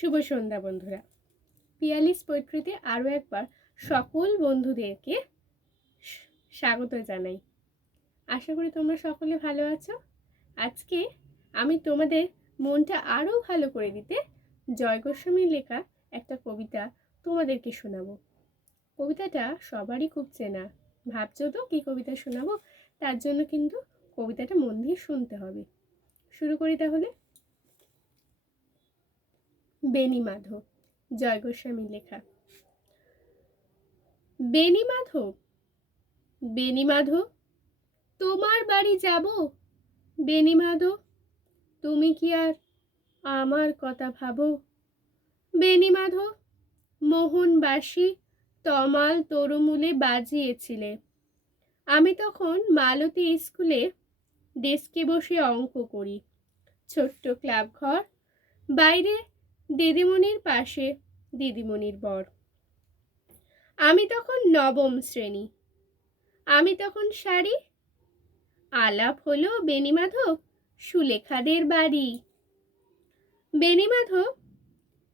শুভ সন্ধ্যা বন্ধুরা। পিয়ালিস পোয়েট্রিতে আরও একবার সকল বন্ধুদেরকে স্বাগত জানাই। আশা করি তোমরা সকলে ভালো আছো। আজকে আমি তোমাদের মনটা আরও ভালো করে দিতে জয় গোস্বামীর লেখা একটা কবিতা তোমাদেরকে শোনাবো। কবিতাটা সবারই খুব চেনা। ভাবছো তো কী কবিতা শোনাবো? তার জন্য কিন্তু কবিতাটা মন দিয়ে শুনতে হবে। শুরু করি তাহলে। বেণীমাধব, জয় গোস্বামীর লেখা। বেণীমাধব, বেণীমাধব, তোমার বাড়ি যাব। বেণীমাধব, তুমি কি আর আমার কথা ভাবো? বেণীমাধব, মোহনবাসী তমাল তরুমূলে বাজিয়েছিলে। আমি তখন মালতী স্কুলে ডেস্কে বসে অঙ্ক করি। ছোট্ট ক্লাব ঘর, বাইরে দিদিমণির পাশে দিদিমণির বর। আমি তখন নবম শ্রেণী, আমি তখন শাড়ি। আলাপ হলো বেণীমাধব সুলেখাদের বাড়ি। বেণীমাধব,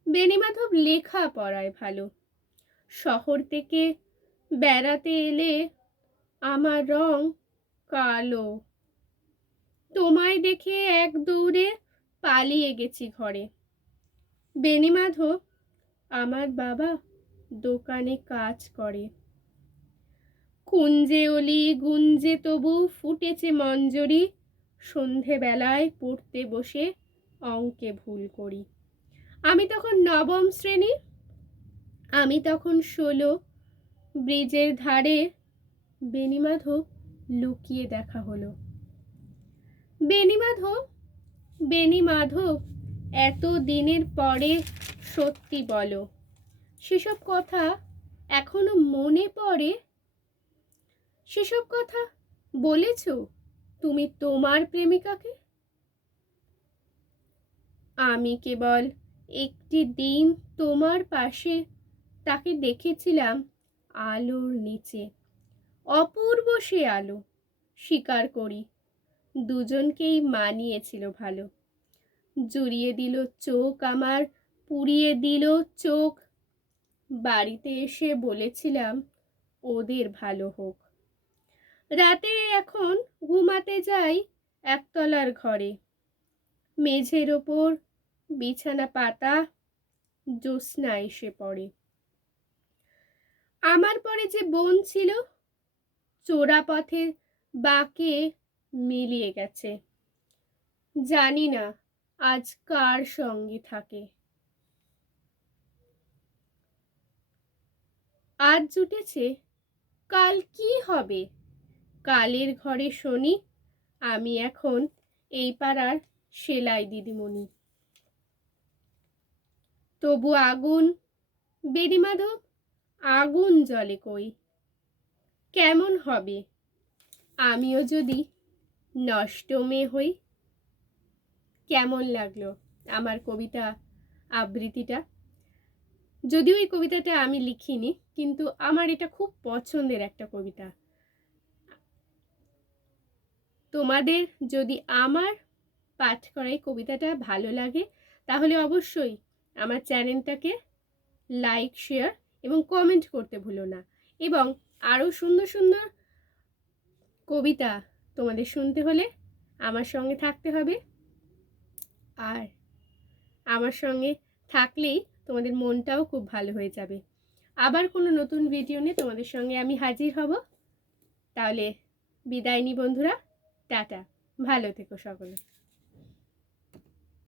বেণীমাধব লেখা পড়ায় ভালো। শহর থেকে বেড়াতে এলে আমার রং কালো। তোমায় দেখে এক দৌড়ে পালিয়ে গেছি ঘরে। বেণীমাধব, আমার বাবা দোকানে কাজ করে। কুঞ্জে অলি গুঞ্জে তবু ফুটেছে মঞ্জরি। সন্ধেবেলায় পড়তে বসে অঙ্কে ভুল করি। আমি তখন নবম শ্রেণী, আমি তখন 16। ব্রিজের ধারে বেণীমাধব লুকিয়ে দেখা হলো। বেণীমাধব, বেণীমাধব, এত দিনের পরে সত্যি বলো, সেসব কথা এখনো মনে পড়ে? সেসব কথা বলেছ তুমি তোমার প্রেমিকাকে? আমি কেবল একটি দিন তোমার পাশে তাকে দেখেছিলাম আলোর নিচে। অপূর্ব সে আলো, স্বীকার করি, দুজনকেই মানিয়েছিল ভালো। জুড়িয়ে দিল চোখ আমার, পুড়িয়ে দিল চোখ। বাড়িতে এসে বলেছিলাম ওদের ভালো হোক। রাতে এখন ঘুমাতে যাই একতলার ঘরে। মেঝের ওপর বিছানা পাতা, জ্যোৎস্না এসে পড়ে। আমার পরে যে বোন ছিল চোরা পথের বাঁকে মিলিয়ে গেছে। জানি না আজ কার সঙ্গে থাকে। আজ জুটেছে, কাল কি হবে? কালের ঘরে শনি, আমি এখন এই পাড়ার সেলাই দিদিমণি। তবু আগুন, বেণীমাধব, আগুন জ্বলে কই? কেমন হবে আমিও যদি নষ্ট মেয়ে হই? কেমন লাগলো আমার কবিতা আবৃত্তিটা? যদিও এই কবিতাটা আমি লিখিনি, কিন্তু আমার এটা খুব পছন্দের একটা কবিতা। তোমাদের যদি আমার পাঠ করা এই কবিতাটা ভালো লাগে তাহলে অবশ্যই আমার চ্যানেলটাকে লাইক, শেয়ার এবং কমেন্ট করতে ভুলো না। এবং আরও সুন্দর সুন্দর কবিতা তোমাদের শুনতে হলে আমার সঙ্গে থাকতে হবে। আর আমার সঙ্গে থাকলেই তোমাদের মনটাও খুব ভালো হয়ে যাবে। আবার কোনো নতুন ভিডিও নিয়ে তোমাদের সঙ্গে আমি হাজির হব। তাহলে বিদায় নি বন্ধুরা, টাটা, ভালো থেকো সকলে।